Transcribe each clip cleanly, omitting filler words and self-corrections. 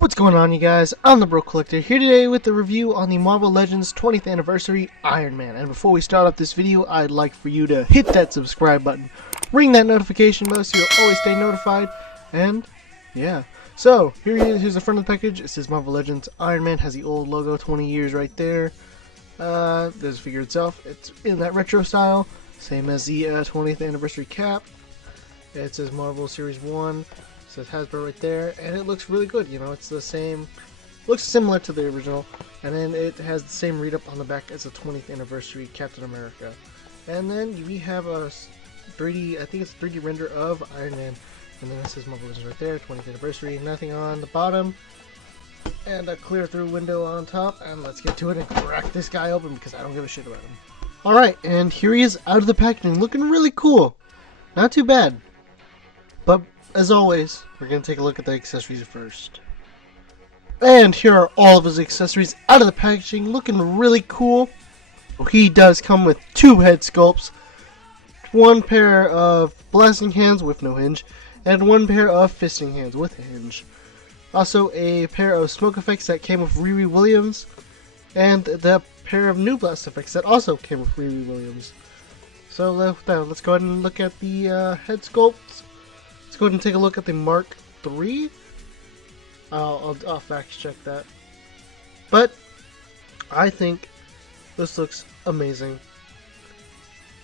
What's going on, you guys? I'm the Bro Collector here today with a review on the Marvel Legends 20th Anniversary Iron Man. And before we start off this video, I'd like for you to hit that subscribe button, ring that notification bell so you'll always stay notified, and yeah. So, here he is. Here's the front of the package. It says Marvel Legends Iron Man, has the old logo, 20 years right there. There's the figure itself. It's in that retro style, same as the 20th Anniversary cap. It says Marvel Series 1. It says Hasbro right there, and it looks really good. You know, it's the same, looks similar to the original, and then it has the same read up on the back as the 20th Anniversary Captain America. And then we have a 3D, I think it's a 3D render of Iron Man, and then it says Marvel Legends right there, 20th Anniversary, nothing on the bottom, and a clear through window on top. And let's get to it and crack this guy open because I don't give a shit about him. Alright, and here he is out of the packaging, looking really cool. Not too bad. But as always, we're going to take a look at the accessories first. And here are all of his accessories out of the packaging, looking really cool. He does come with two head sculpts, one pair of blasting hands with no hinge, and one pair of fisting hands with a hinge. Also a pair of smoke effects that came with Riri Williams, and the pair of new blast effects that also came with Riri Williams. So let's go ahead and look at the head sculpts. Let's go ahead and take a look at the Mark III. I'll fact check that. But I think this looks amazing.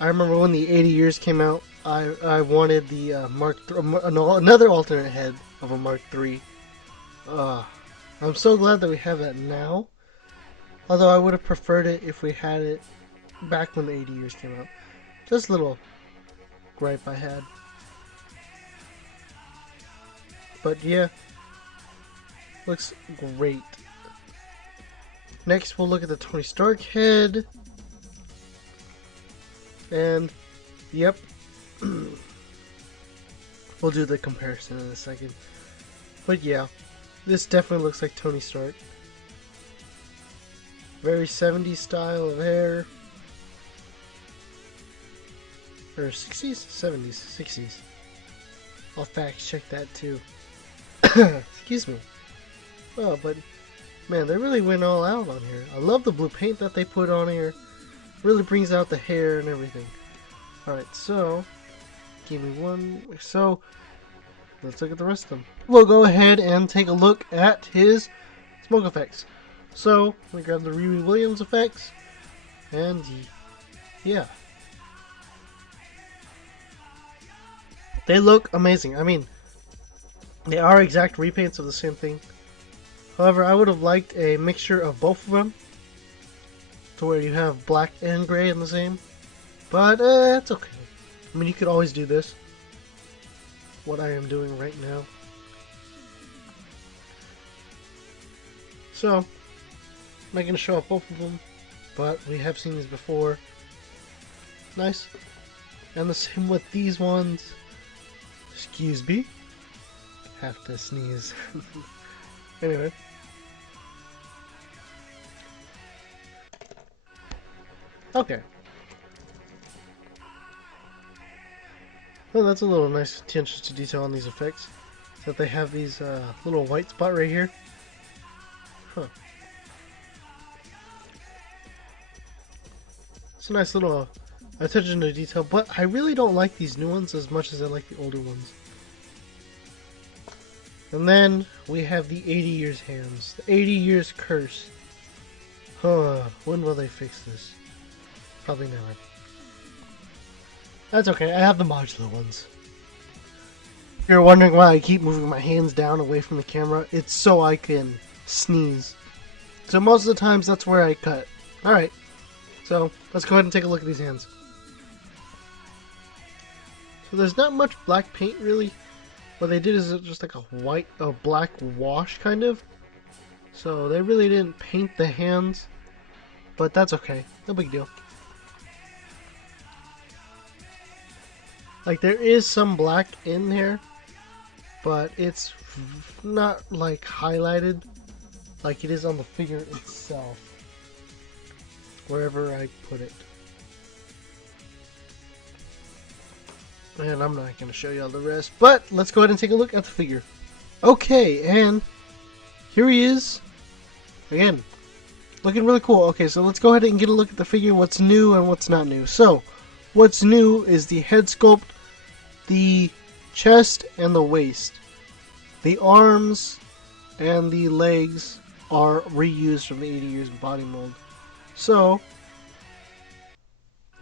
I remember when the 80 years came out, I wanted the another alternate head of a Mark III. I'm so glad that we have that now. Although I would have preferred it if we had it back when the 80 years came out. Just a little gripe I had. But yeah, looks great. Next, we'll look at the Tony Stark head. And, yep. We'll do the comparison in a second. But yeah, this definitely looks like Tony Stark. Very 70s style of hair. Or 60s? 70s. 60s. I'll fact check that too. Excuse me. Oh, but man, they really went all out on here. I love the blue paint that they put on here. Really brings out the hair and everything. Alright, so give me one. So let's look at the rest of them. We'll go ahead and take a look at his smoke effects. So we grab the Riri Williams effects, and yeah, they look amazing. I mean, they are exact repaints of the same thing. However, I would have liked a mixture of both of them, to where you have black and gray in the same. But it's okay. I mean, you could always do this. What I am doing right now. So, I'm not going to show off both of them, but we have seen these before. Nice. And the same with these ones. Excuse me. Have to sneeze. Anyway. Okay. Well, that's a little nice attention to detail on these effects. That they have these little white spot right here. Huh. It's a nice little attention to detail, but I really don't like these new ones as much as I like the older ones. And then we have the 80 years hands. The 80 years curse. Huh, when will they fix this? Probably never. That's okay, I have the modular ones. If you're wondering why I keep moving my hands down away from the camera, it's so I can sneeze. So most of the times that's where I cut. Alright, so let's go ahead and take a look at these hands. So there's not much black paint really. What they did is just like a black wash kind of. So they really didn't paint the hands, but that's okay, no big deal. Like, there is some black in there, but it's not like highlighted like it is on the figure itself, wherever I put it. And I'm not going to show you all the rest, but let's go ahead and take a look at the figure. Okay, and here he is. Again, looking really cool. Okay, so let's go ahead and get a look at the figure, what's new and what's not new. So, what's new is the head sculpt, the chest, and the waist. The arms and the legs are reused from the 80 years body mold. So,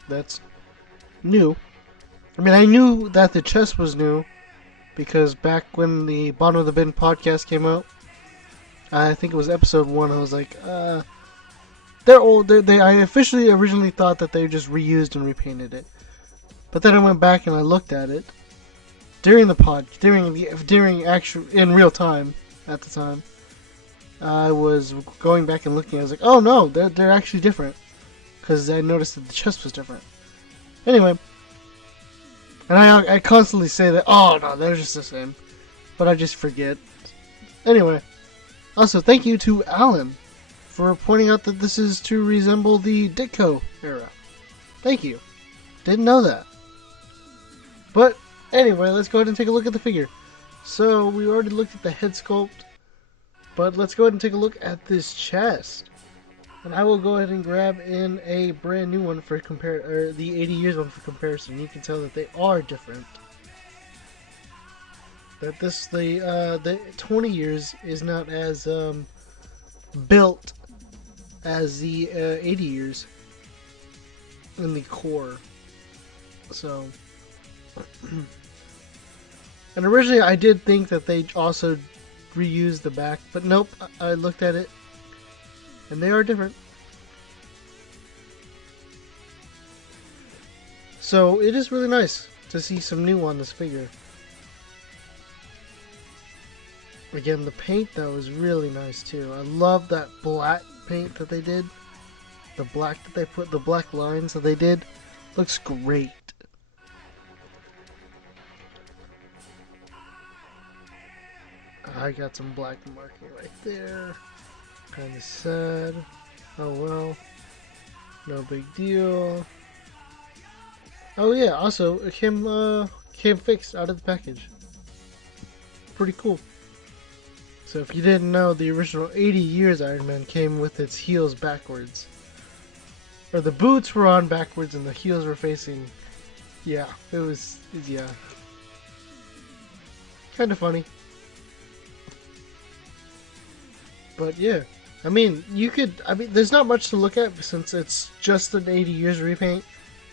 that's new. I mean, I knew that the chest was new because back when the Bottom of the Bin podcast came out, I think it was episode 1, I was like, they're old. I officially originally thought that they just reused and repainted it. But then I went back and I looked at it during in real time at the time. I was going back and looking. I was like, oh no, they're actually different, because I noticed that the chest was different. Anyway, and I constantly say that, oh no, they're just the same, but I just forget. Anyway, also thank you to Alan for pointing out that this is to resemble the Ditko era. Thank you. Didn't know that. But anyway, let's go ahead and take a look at the figure. So we already looked at the head sculpt, but let's go ahead and take a look at this chest. And I will go ahead and grab in a brand new one for the 80 years one for comparison. You can tell that they are different. That the 20 years is not as built as the 80 years in the core. So, and originally I did think that they also reused the back, but nope, I looked at it and they are different. So it is really nice to see some new on this figure. Again, the paint though is really nice too. I love that black paint that they did. The black that they put, the black lines that they did, looks great. I got some black marking right there. Kinda sad. Oh well. No big deal. Oh yeah, also it came fixed out of the package. Pretty cool. So if you didn't know, the original 80 years Iron Man came with its heels backwards. Or the boots were on backwards and the heels were facing. Yeah, yeah. Kinda funny. But yeah, I mean, there's not much to look at since it's just an 80 years repaint.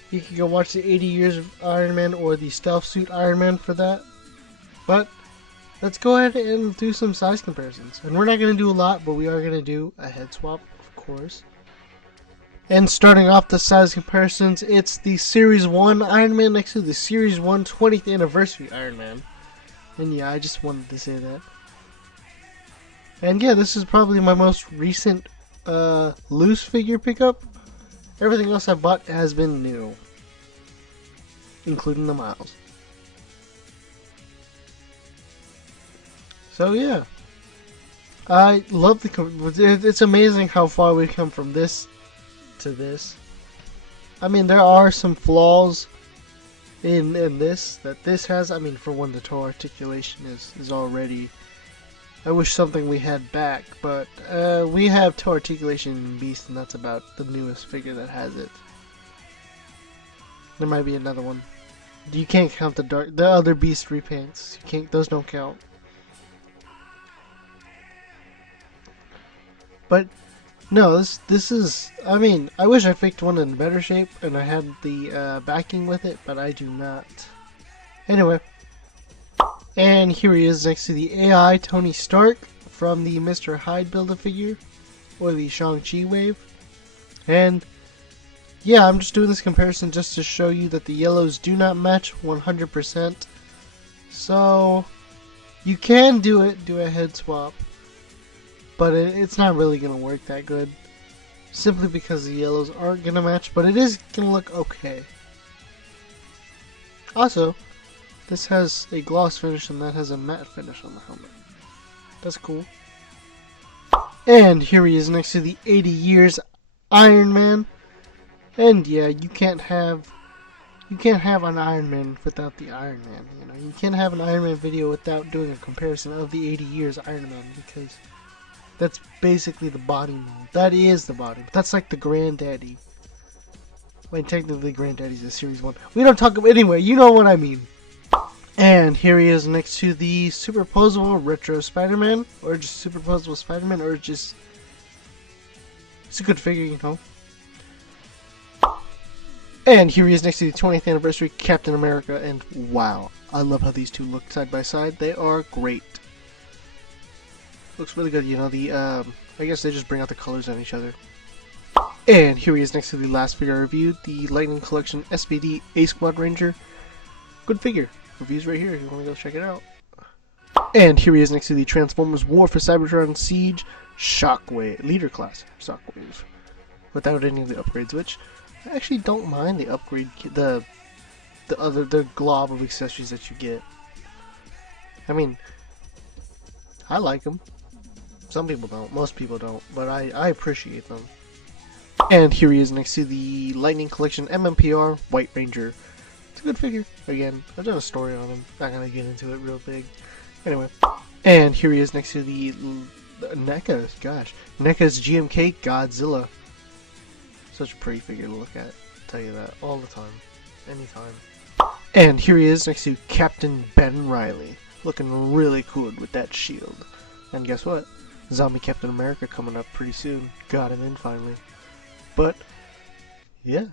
You can go watch the 80 years of Iron Man or the Stealth Suit Iron Man for that. But let's go ahead and do some size comparisons. And we're not going to do a lot, but we are going to do a head swap, of course. And starting off the size comparisons, it's the Series 1 Iron Man next to the Series 1 20th Anniversary Iron Man. And yeah, I just wanted to say that. And yeah, this is probably my most recent loose figure pickup. Everything else I bought has been new, including the miles. So yeah, I love it's amazing how far we've come from this to this. I mean, there are some flaws in this that this has. I mean, for one, the toe articulation is already. I wish something we had back, but we have toe articulation in Beast, and that's about the newest figure that has it. There might be another one. You can't count the other Beast repaints. You can't; those don't count. But no, this is. I mean, I wish I picked one in better shape and I had the backing with it, but I do not. Anyway. And here he is next to the AI Tony Stark from the Mr. Hyde Build-A-Figure, or the Shang-Chi wave. And yeah, I'm just doing this comparison just to show you that the yellows do not match 100%. So you can do a head swap, but it's not really going to work that good. Simply because the yellows aren't going to match, but it is going to look okay. Also, this has a gloss finish and that has a matte finish on the helmet. That's cool. And here he is next to the 80 years Iron Man. And yeah, you can't have an Iron Man without the Iron Man. You know, you can't have an Iron Man video without doing a comparison of the 80 years Iron Man, because That's basically the body mold. That is the body. That's like the granddaddy. Wait, technically granddaddy's a series 1. We don't talk about anyway, you know what I mean. And here he is next to the superposable retro Spider-Man, or just superposable Spider-Man, or just it's a good figure, you know. And here he is next to the 20th anniversary Captain America, and wow, I love how these two look side by side. They are great. Looks really good, you know. The I guess they just bring out the colors on each other. And here he is next to the last figure I reviewed, the Lightning Collection SPD A-Squad Ranger. Good figure. Reviews right here if you want to go check it out. And here he is next to the Transformers War for Cybertron Siege Shockwave Leader Class Shockwave, without any of the upgrades, which I actually don't mind the upgrade, the glob of accessories that you get. I mean, I like them. Some people don't, most people don't, but I appreciate them. And here he is next to the Lightning Collection MMPR White Ranger. It's a good figure. Again, I've done a story on him. Not gonna get into it real big. Anyway. And here he is next to the NECA's GMK Godzilla. Such a pretty figure to look at. I'll tell you that all the time. Anytime. And here he is next to Captain Ben Reilly. Looking really cool with that shield. And guess what? Zombie Captain America coming up pretty soon. Got him in finally. But, yeah.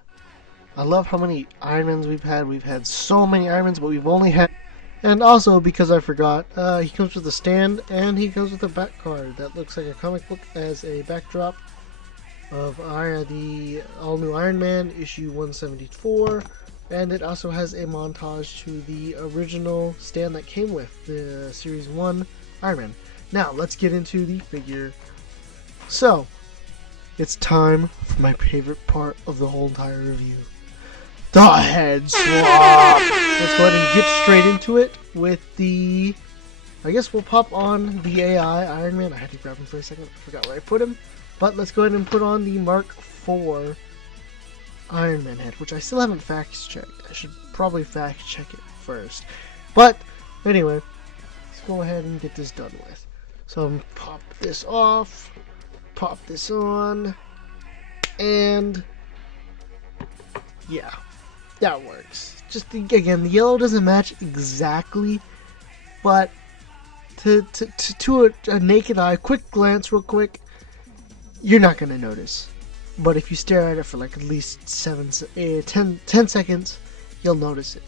I love how many Iron Mans we've had. We've had so many Iron Mans, but we've only had... And also, because I forgot, he comes with a stand, and he comes with a back card that looks like a comic book as a backdrop of the all-new Iron Man, issue 174. And it also has a montage to the original stand that came with the Series 1 Iron Man. Now, let's get into the figure. So, it's time for my favorite part of the whole entire review. The head swap! Let's go ahead and get straight into it with the... I guess we'll pop on the AI Iron Man. I had to grab him for a second. I forgot where I put him. But let's go ahead and put on the Mark IV Iron Man head, which I still haven't fact-checked. I should probably fact-check it first. But, anyway, let's go ahead and get this done with. So, I'm pop this off, pop this on, and yeah, that works. Just, again, the yellow doesn't match exactly, but to a naked eye, quick glance, real quick, you're not going to notice. But if you stare at it for like at least 10 seconds, you'll notice it.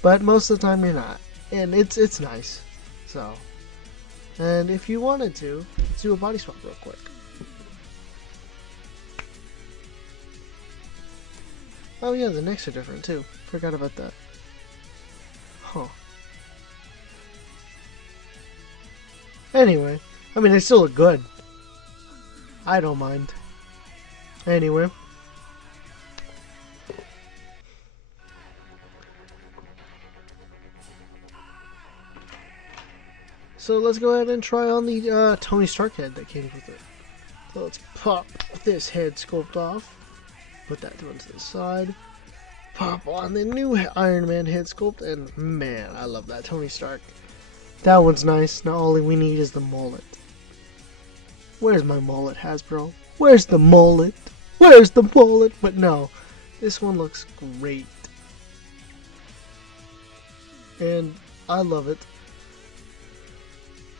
But most of the time you're not. And it's nice. So, and if you wanted to, let's do a body swap real quick. Oh yeah, the necks are different too. Forgot about that. Huh. Anyway, I mean, they still look good. I don't mind. Anyway. So let's go ahead and try on the Tony Stark head that came with it. So let's pop this head sculpt off. Put that to the side. Pop on the new Iron Man head sculpt. And man, I love that Tony Stark. That one's nice. Now all we need is the mullet. Where's my mullet, Hasbro? Where's the mullet? Where's the mullet? But no, this one looks great. And I love it.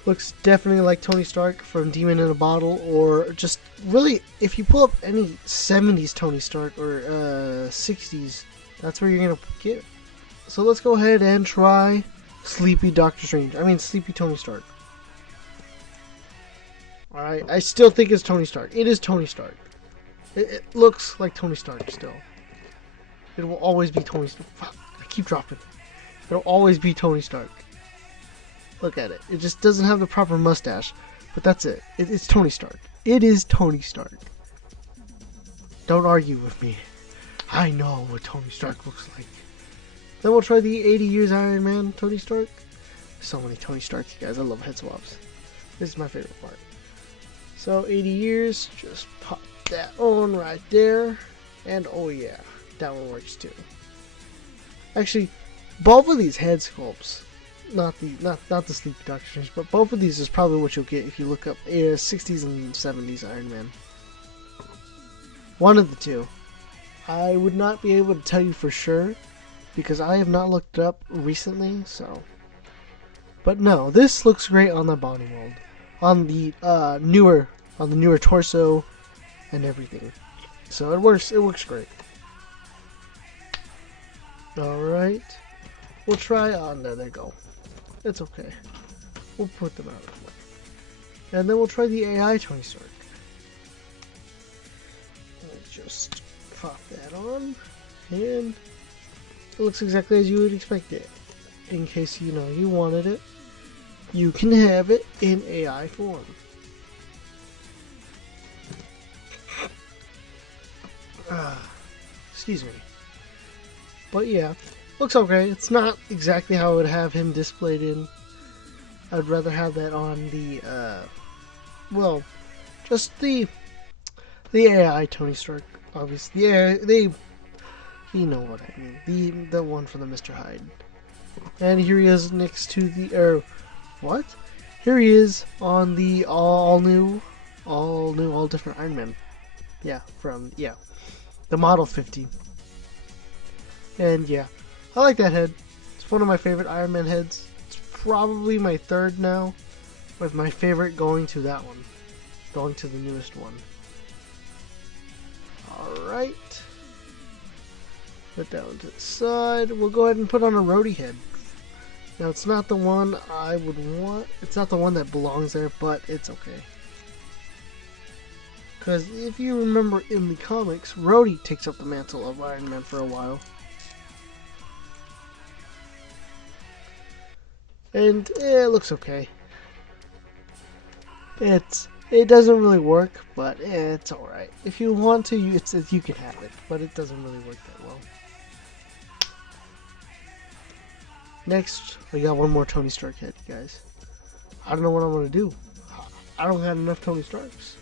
Looks definitely like Tony Stark from Demon in a Bottle, or just really, if you pull up any 70s Tony Stark or 60s, that's where you're gonna get. So let's go ahead and try Sleepy Doctor Strange. I mean, Sleepy Tony Stark. Alright, I still think it's Tony Stark. It is Tony Stark. It looks like Tony Stark still. It will always be Tony Stark. Fuck, I keep dropping. It'll always be Tony Stark. Look at it. It just doesn't have the proper mustache. But that's it. It's Tony Stark. It is Tony Stark. Don't argue with me. I know what Tony Stark looks like. Then we'll try the 80 years Iron Man Tony Stark. So many Tony Starks, guys. I love head swaps. This is my favorite part. So 80 years. Just pop that on right there. And oh yeah, that one works too. Actually, both of these head sculpts not the sleep doctrines, but both of these is probably what you'll get if you look up 60s and 70s Iron Man. One of the two. I would not be able to tell you for sure because I have not looked it up recently, so. But no, this looks great on the body mold, on the newer torso and everything. So it works great. All right, we'll try on. There they go. It's okay. We'll put them out of the way, and then we'll try the AI Tony Stark. Just pop that on, and it looks exactly as you would expect it. In case you know you wanted it, you can have it in AI form. Excuse me. But yeah, looks okay. It's not exactly how I would have him displayed in. I'd rather have that on the, well, just the AI Tony Stark, obviously. Yeah, you know what I mean. The one from the Mr. Hyde. And here he is next to the, what? Here he is on the all different Iron Man. Yeah, the Model 50. And yeah, I like that head. It's one of my favorite Iron Man heads. It's probably my third now, with my favorite going to that one. Going to the newest one. Alright. Put that one to the side. We'll go ahead and put on a Rhodey head. Now it's not the one I would want. It's not the one that belongs there, but it's okay. Because if you remember in the comics, Rhodey takes up the mantle of Iron Man for a while. And it looks okay. It doesn't really work, but it's alright. If you want to, you can have it, but it doesn't really work that well. Next, we got one more Tony Stark head, guys. I don't know what I'm gonna do. I don't have enough Tony Starks.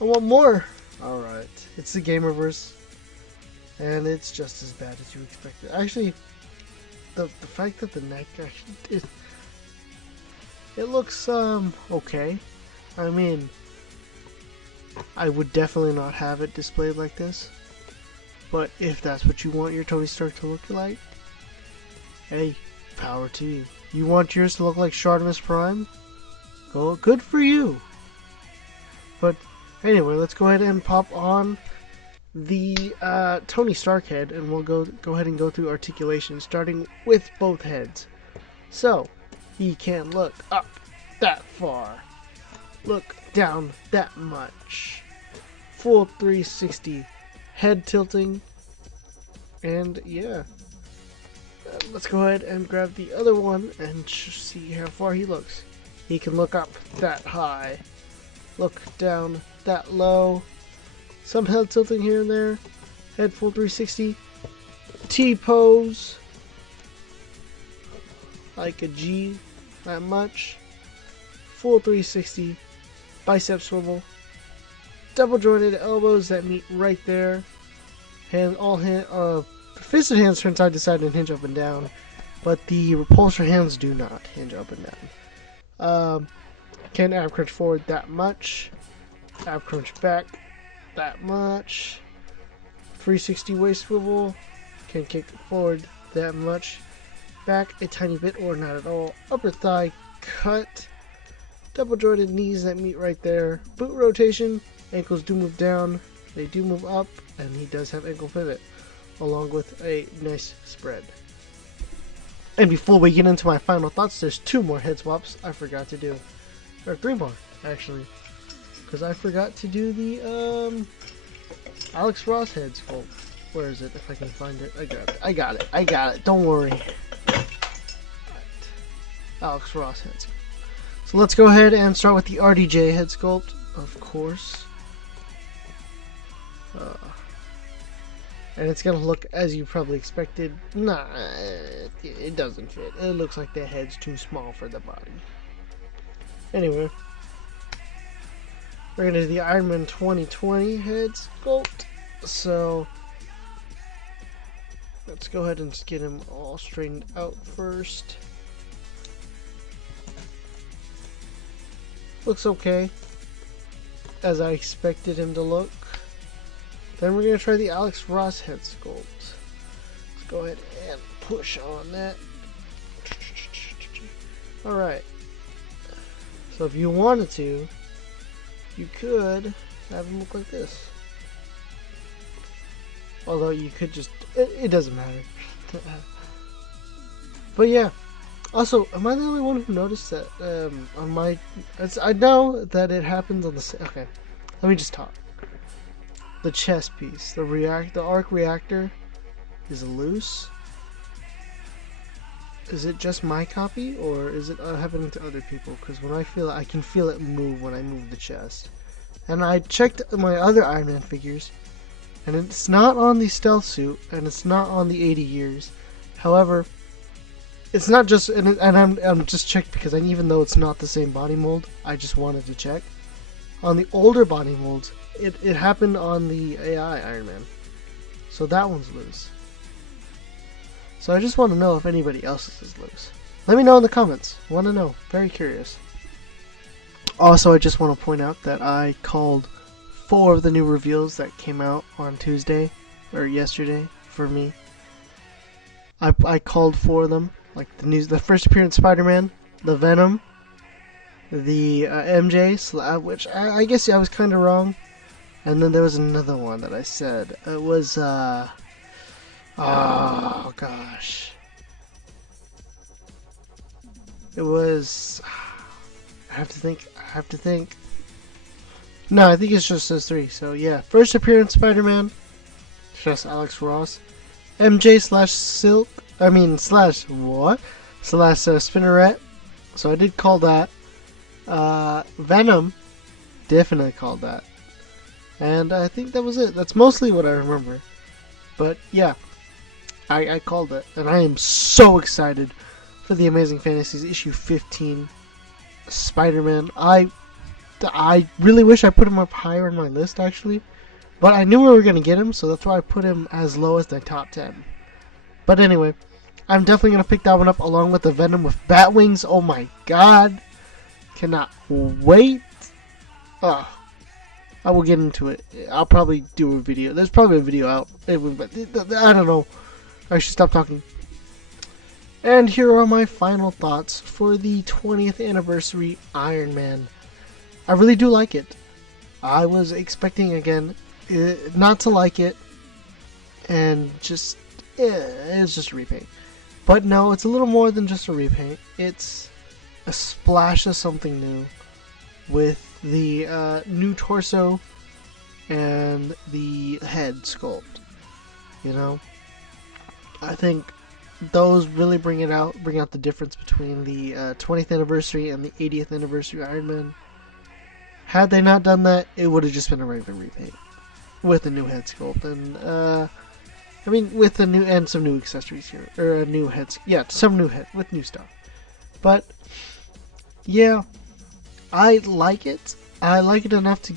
I want more. Alright, it's the Gamerverse, and it's just as bad as you expected. Actually, the fact that the neck actually it looks okay. I mean, I would definitely not have it displayed like this, but if that's what you want your Tony Stark to look like, hey, power to you. You want yours to look like Shartimus Prime? Go, good for you. But anyway, let's go ahead and pop on the Tony Stark head, and we'll go ahead and go through articulation, starting with both heads. So he can look up that far, look down that much, full 360, head tilting, and yeah. Let's go ahead and grab the other one and see how far he looks. He can look up that high, look down that low, some head tilting here and there, head full 360, T-pose, like a G, that much, full 360, bicep swivel, double jointed elbows that meet right there, fisted hands turn side to side and hinge up and down, but the repulsor hands do not hinge up and down. Can ab crunch forward that much, ab crunch back that much, 360 waist swivel, can kick forward that much, back a tiny bit or not at all, upper thigh cut, double jointed knees that meet right there, boot rotation, ankles do move down, they do move up, and he does have ankle pivot, along with a nice spread. And before we get into my final thoughts, there's 2 more head swaps I forgot to do. Or 3 more, actually. Because I forgot to do the Alex Ross head sculpt. Where is it? If I can find it. I got it. Don't worry. Right. Alex Ross head sculpt. So let's go ahead and start with the RDJ head sculpt, of course. And it's gonna look as you probably expected. Nah, it doesn't fit. It looks like the head's too small for the body. Anyway, we're gonna do the Iron Man 2020 head sculpt. So let's go ahead and get him all straightened out first. Looks okay, as I expected him to look. Then we're going to try the Alex Ross head sculpt. Let's go ahead and push on that. Alright. So if you wanted to, you could have him look like this. Although you could just, it doesn't matter. But yeah. Also, am I the only one who noticed that on my... I know that it happens on the... Okay, let me just talk. The chest piece, the arc reactor is loose. Is it just my copy, or is it happening to other people? Because when I feel it, I can feel it move when I move the chest. And I checked my other Iron Man figures, and it's not on the stealth suit, and it's not on the 80 years. However, it's not just, and I'm just checked because even though it's not the same body mold, I just wanted to check. On the older body molds, it happened on the AI Iron Man, so that one's loose. So I just want to know if anybody else's is loose. Let me know in the comments. Want to know. Very curious. Also, I just want to point out that I called 4 of the new reveals that came out on Tuesday or yesterday for me. I called 4 of them. Like the first appearance Spider-Man, the Venom, the MJ, which I guess I was kind of wrong, and then there was another one that I said. It was oh gosh, it was. I have to think. No, I think it's just those 3. So yeah, first appearance Spider-Man, just Alex Ross, MJ slash Spinneret. So I did call that. Venom, definitely called that. And I think that was it. That's mostly what I remember. But yeah, I called it. And I am so excited for the Amazing Fantasies issue 15 Spider-Man. I really wish I put him up higher in my list actually. But I knew we were going to get him, so that's why I put him as low as the top 10. But anyway, I'm definitely going to pick that one up along with the Venom with bat wings. Oh my god. Cannot wait. I will get into it. I'll probably do a video. There's probably a video out. I don't know. I should stop talking. And here are my final thoughts for the 20th anniversary Iron Man. I really do like it. I was expecting, again, not to like it. And just... it's just a repaint. But no, it's a little more than just a repaint. It's a splash of something new with the new torso and the head sculpt. You know, I think those really bring out the difference between the 20th anniversary and the 80th anniversary Iron Man. Had they not done that, it would have just been a regular repaint with a new head sculpt and I mean, with a new and some new accessories here, or a new heads. Yeah, some new head with new stuff. But yeah, I like it. I like it enough to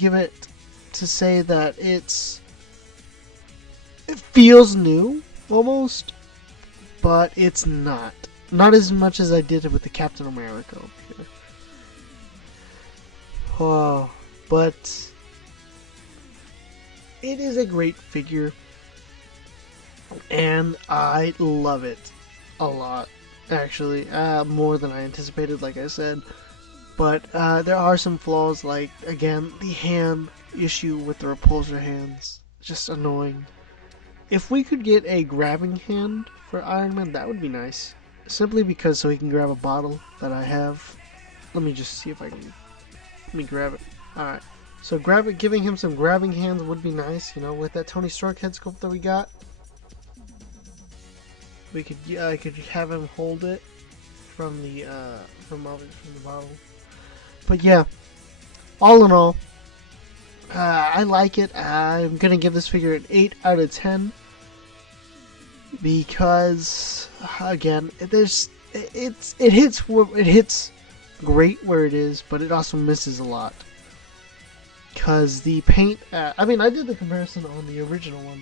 say that it feels new almost, but it's not as much as I did it with the Captain America over here. Oh, but it is a great figure. And I love it a lot, actually, more than I anticipated, like I said. But there are some flaws, like, again, the hand issue with the repulsor hands, just annoying. If we could get a grabbing hand for Iron Man, that would be nice. Simply because so he can grab a bottle that I have. Let me just see if I can, let me grab it. Alright, so giving him some grabbing hands would be nice, you know, with that Tony Stark head sculpt that we got. I could have him hold it from the bottle. But yeah, all in all, I like it. I'm gonna give this figure an 8 out of 10 because, again, it hits great where it is, but it also misses a lot. Because the paint, I mean, I did the comparison on the original one,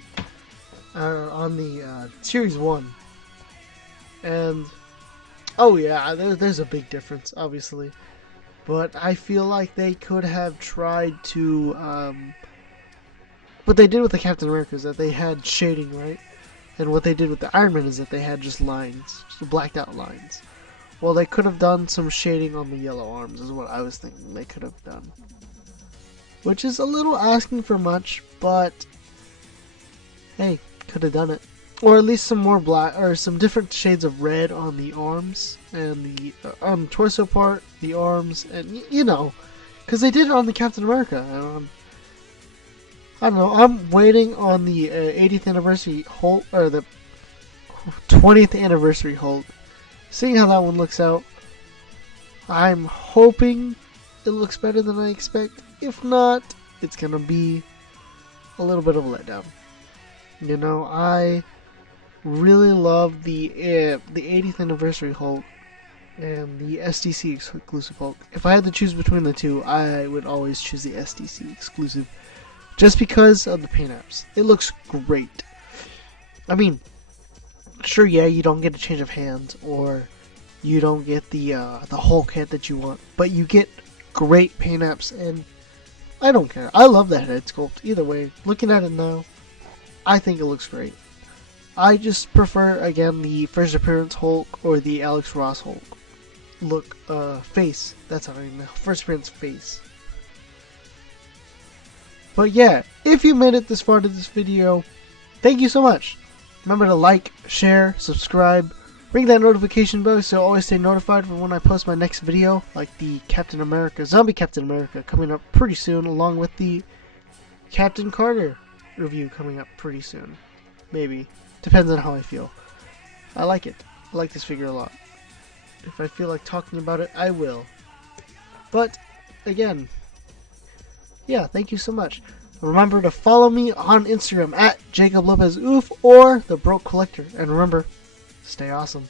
on the Series 1. And, oh yeah, there's a big difference, obviously. but I feel like they could have tried to, what they did with the Captain America is that they had shading, right? And what they did with the Iron Man is that they had just lines, just blacked out lines. Well, they could have done some shading on the yellow arms is what I was thinking they could have done. Which is a little asking for much, but hey, could have done it. Or at least some more black, or some different shades of red on the arms, and the on the torso part, the arms, and you know, because they did it on the Captain America. I don't know, I'm waiting on the 80th anniversary Hulk, or the 20th anniversary Hulk. Seeing how that one looks out, I'm hoping it looks better than I expect. If not, it's gonna be a little bit of a letdown. You know, I really love the 80th anniversary Hulk and the SDC exclusive Hulk. If I had to choose between the two, I would always choose the SDC exclusive, just because of the paint apps. It looks great. I mean, sure, yeah, you don't get a change of hands, or you don't get the Hulk head that you want, but you get great paint apps, and I don't care. I love that head sculpt. Either way, looking at it now, I think it looks great. I just prefer, again, the first appearance Hulk or the Alex Ross Hulk look, face. That's how I mean, first appearance face. But yeah, if you made it this far to this video, thank you so much. Remember to like, share, subscribe, ring that notification bell so you'll always stay notified for when I post my next video, like the Captain America, Zombie Captain America, coming up pretty soon, along with the Captain Carter review coming up pretty soon. Maybe. Depends on how I feel. I like it. I like this figure a lot. If I feel like talking about it, I will. But, again, yeah, thank you so much. Remember to follow me on Instagram at JacobLopezOof or The Broke Collector. And remember, stay awesome.